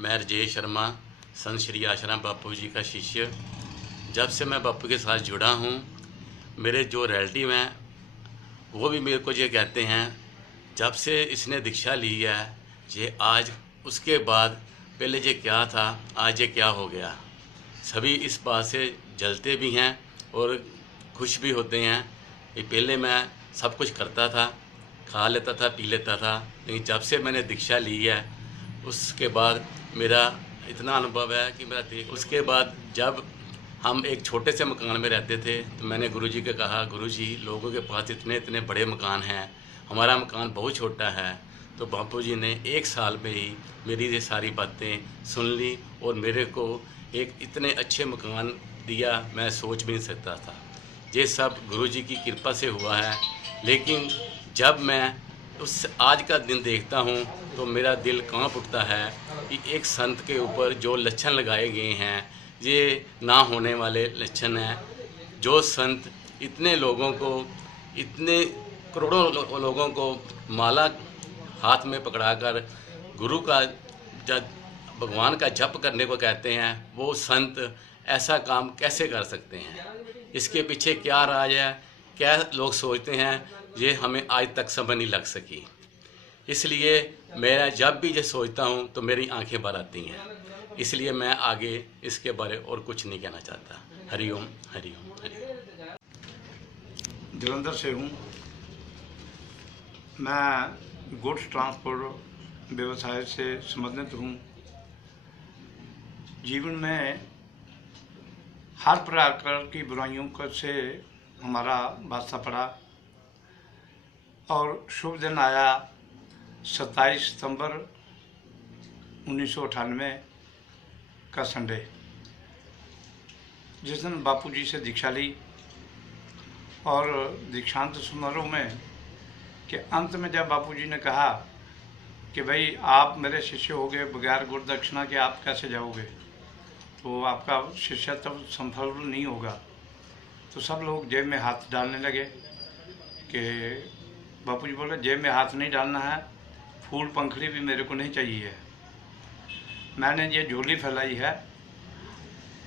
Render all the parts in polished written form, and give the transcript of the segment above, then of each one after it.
मैं राजेश शर्मा, संत श्री आश्रम बापू जी का शिष्य। जब से मैं बापू के साथ जुड़ा हूँ, मेरे जो रिलेटिव हैं वो भी मेरे को ये कहते हैं, जब से इसने दीक्षा ली है ये आज, उसके बाद पहले ये क्या था, आज ये क्या हो गया। सभी इस बात से जलते भी हैं और खुश भी होते हैं कि पहले मैं सब कुछ करता था, खा लेता था, पी लेता था, लेकिन जब से मैंने दीक्षा ली है उसके बाद मेरा इतना अनुभव है कि मेरा उसके बाद जब हम एक छोटे से मकान में रहते थे तो मैंने गुरुजी को कहा, गुरुजी लोगों के पास इतने इतने बड़े मकान हैं, हमारा मकान बहुत छोटा है। तो बापू जी ने 1 साल में ही मेरी ये सारी बातें सुन ली और मेरे को एक इतने अच्छे मकान दिया, मैं सोच भी नहीं सकता था। ये सब गुरुजी की कृपा से हुआ है। लेकिन जब मैं उस आज का दिन देखता हूँ तो मेरा दिल कांप उठता है कि एक संत के ऊपर जो लक्षण लगाए गए हैं ये ना होने वाले लक्षण हैं। जो संत इतने लोगों को, इतने करोड़ों लोगों को माला हाथ में पकड़ाकर गुरु का जब भगवान का जप करने को कहते हैं, वो संत ऐसा काम कैसे कर सकते हैं? इसके पीछे क्या राज है, क्या लोग सोचते हैं, ये हमें आज तक समझ नहीं लग सकी। इसलिए मैं जब भी ये सोचता हूँ तो मेरी आंखें भर आती हैं। इसलिए मैं आगे इसके बारे और कुछ नहीं कहना चाहता। हरिओम हरिओम हरिओम। जलंधर से हूँ। मैं गुड्स ट्रांसपोर्ट व्यवसाय से संबंधित हूँ। जीवन में हर प्रकार की बुराइयों से हमारा वास्ता पड़ा और शुभ दिन आया 27 सितंबर 1998 का संडे, जिस दिन बापूजी से दीक्षा ली। और दीक्षांत समारोह में के अंत में जब बापूजी ने कहा कि भाई आप मेरे शिष्य हो गए, बगैर गुरु दक्षिणा के आप कैसे जाओगे, तो आपका शिष्यत्व सफल नहीं होगा। तो सब लोग जेब में हाथ डालने लगे कि बापूजी बोले जेब में हाथ नहीं डालना है, फूल पंखड़ी भी मेरे को नहीं चाहिए। मैंने ये झोली फैलाई है,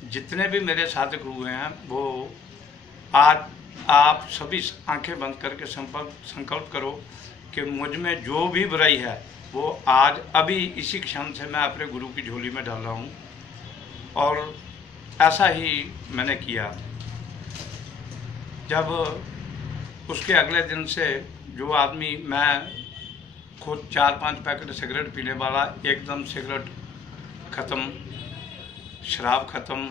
जितने भी मेरे साधक हुए हैं वो आज आप सभी आंखें बंद करके संकल्प करो कि मुझ में जो भी बुराई है वो आज अभी इसी क्षण से मैं अपने गुरु की झोली में डाल रहा हूँ। और ऐसा ही मैंने किया। जब उसके अगले दिन से जो आदमी, मैं खुद 4-5 पैकेट सिगरेट पीने वाला, एकदम सिगरेट ख़त्म, शराब ख़त्म,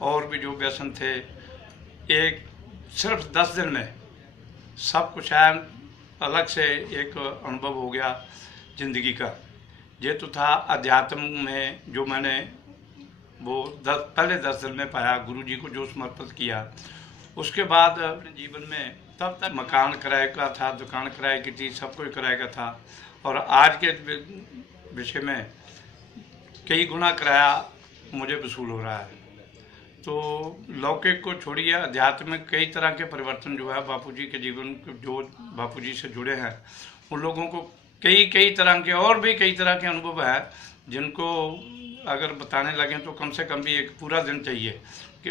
और भी जो व्यसन थे, एक सिर्फ 10 दिन में सब कुछ है अलग से एक अनुभव हो गया ज़िंदगी का। ये तो था अध्यात्म में जो मैंने वो पहले 10 दिन में पाया, गुरु जी को जो समर्पित किया। उसके बाद अपने जीवन में तब तक मकान किराए का था, दुकान किराए की थी, सब कुछ किराए का था। और आज के विषय में कई गुना किराया मुझे वसूल हो रहा है। तो लौकिक को छोड़िए, अध्यात्म में कई तरह के परिवर्तन जो है बापूजी के जीवन, जो बापूजी से जुड़े हैं उन लोगों को कई तरह के और भी कई तरह के अनुभव है, जिनको अगर बताने लगें तो कम से कम भी एक पूरा दिन चाहिए। कि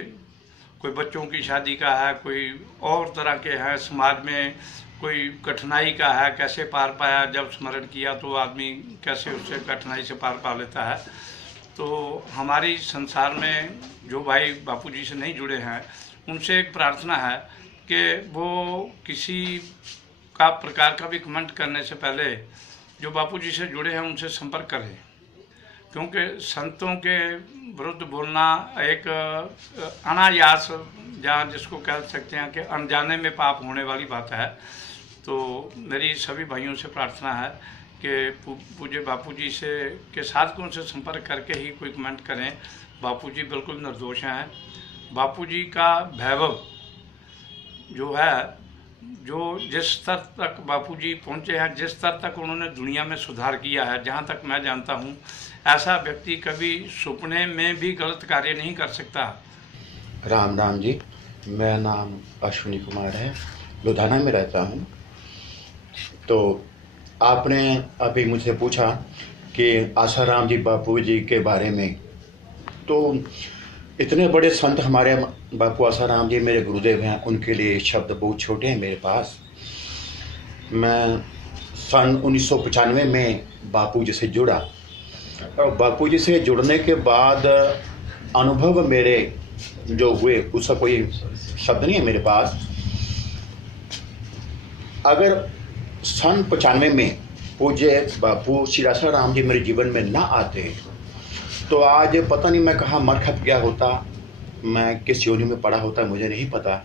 कोई बच्चों की शादी का है, कोई और तरह के हैं, समाज में कोई कठिनाई का है, कैसे पार पाया, जब स्मरण किया तो आदमी कैसे उससे कठिनाई से पार पा लेता है। तो हमारी संसार में जो भाई बापूजी से नहीं जुड़े हैं उनसे एक प्रार्थना है कि वो किसी का प्रकार का भी कमेंट करने से पहले जो बापूजी से जुड़े हैं उनसे संपर्क करें, क्योंकि संतों के विरुद्ध बोलना एक अनायास, जहाँ जिसको कह सकते हैं कि अनजाने में पाप होने वाली बात है। तो मेरी सभी भाइयों से प्रार्थना है कि पूज्य बापूजी से के साधकों से संपर्क करके ही कोई कमेंट करें। बापूजी बिल्कुल निर्दोष हैं। बापूजी का वैभव जो है, जो जिस स्तर तक बापूजी पहुँचे हैं, जिस स्तर तक उन्होंने दुनिया में सुधार किया है, जहाँ तक मैं जानता हूँ, ऐसा व्यक्ति कभी सपने में भी गलत कार्य नहीं कर सकता। राम राम जी, मेरा नाम अश्विनी कुमार है, लुधियाना में रहता हूँ। तो आपने अभी मुझसे पूछा कि आसाराम जी बापू जी के बारे में। तो इतने बड़े संत हमारे बापू आसाराम जी मेरे गुरुदेव हैं, उनके लिए शब्द बहुत छोटे हैं मेरे पास। मैं सन 1995 में बापू जी से जुड़ा, और बापू जी से जुड़ने के बाद अनुभव मेरे जो हुए उसका कोई शब्द नहीं है मेरे पास। अगर सन 95 में पूज्य बापू श्री आसाराम जी मेरे जीवन में ना आते तो आज पता नहीं मैं कहाँ मर खप गया होता, मैं किस योनि में पड़ा होता मुझे नहीं पता,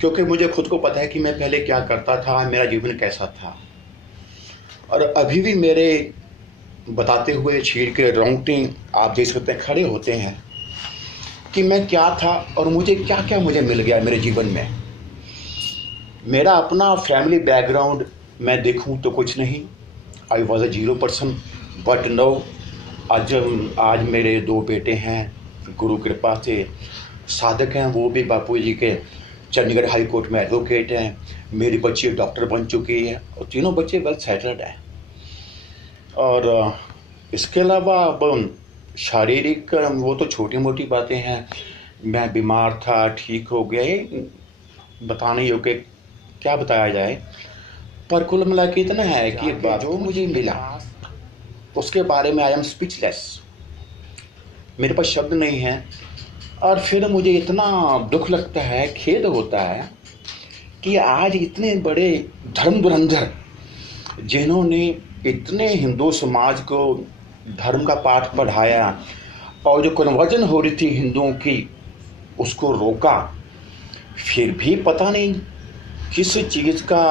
क्योंकि मुझे खुद को पता है कि मैं पहले क्या करता था, मेरा जीवन कैसा था। और अभी भी मेरे बताते हुए छीड़ के रोंगटे आप देख सकते हैं खड़े होते हैं कि मैं क्या था और मुझे क्या क्या मुझे मिल गया मेरे जीवन में। मेरा अपना फैमिली बैकग्राउंड मैं देखूं तो कुछ नहीं, I was a 0%, but no आज मेरे 2 बेटे हैं, गुरु कृपा से साधक हैं, वो भी बापू जी के चंडीगढ़ हाई कोर्ट में एडवोकेट हैं। मेरी बच्ची डॉक्टर बन चुकी है और तीनों बच्चे वेल सेटल्ड हैं। और इसके अलावा अब शारीरिक वो तो छोटी मोटी बातें हैं, मैं बीमार था, ठीक हो गया, ये बताने योग्य क्या बताया जाए। पर कुल मिला के इतना है कि जो मुझे मिला उसके बारे में आई एम स्पीचलेस, मेरे पास शब्द नहीं है। और फिर मुझे इतना दुख लगता है, खेद होता है कि आज इतने बड़े धर्म धुरंधर जिन्होंने इतने हिंदू समाज को धर्म का पाठ पढ़ाया और जो कन्वर्जन हो रही थी हिंदुओं की उसको रोका, फिर भी पता नहीं किस चीज़ का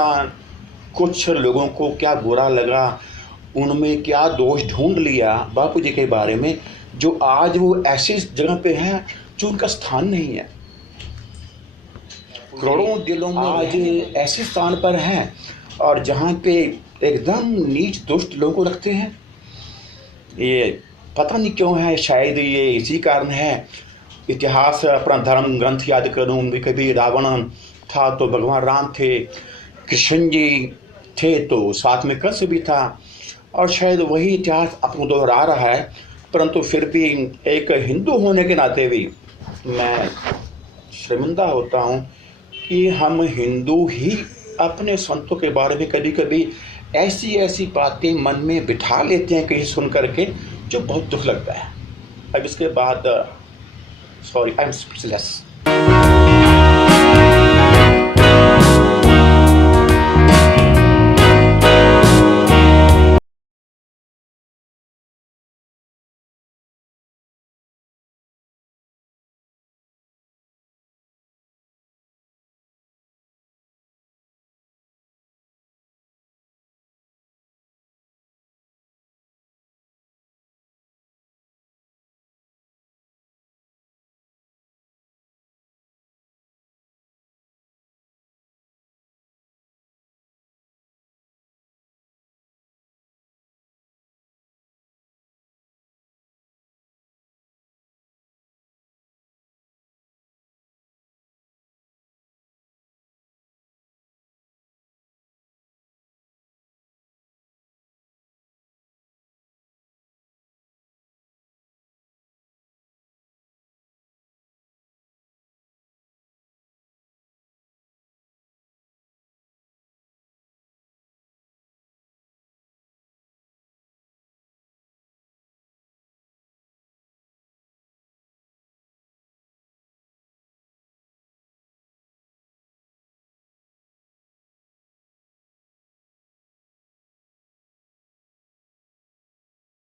कुछ लोगों को क्या बुरा लगा, उनमें क्या दोष ढूंढ लिया बापू जी के बारे में, जो आज वो ऐसी जगह पे हैं जो उनका स्थान नहीं है। करोड़ों दिलों में आज ऐसे स्थान पर हैं और जहाँ पे एकदम नीच दुष्ट लोगों को रखते हैं। ये पता नहीं क्यों है, शायद ये इसी कारण है। इतिहास अपना धर्म ग्रंथ याद करूँ, कभी रावण था तो भगवान राम थे, कृष्ण जी थे तो साथ में कृष्ण भी था, और शायद वही इतिहास अपने दोहरा रहा है। परंतु फिर भी एक हिंदू होने के नाते भी मैं शर्मिंदा होता हूँ कि हम हिंदू ही अपने संतों के बारे में कभी कभी ऐसी ऐसी बातें मन में बिठा लेते हैं कहीं सुन करके, जो बहुत दुख लगता है। अब इसके बाद सॉरी, आई एम स्पीचलेस।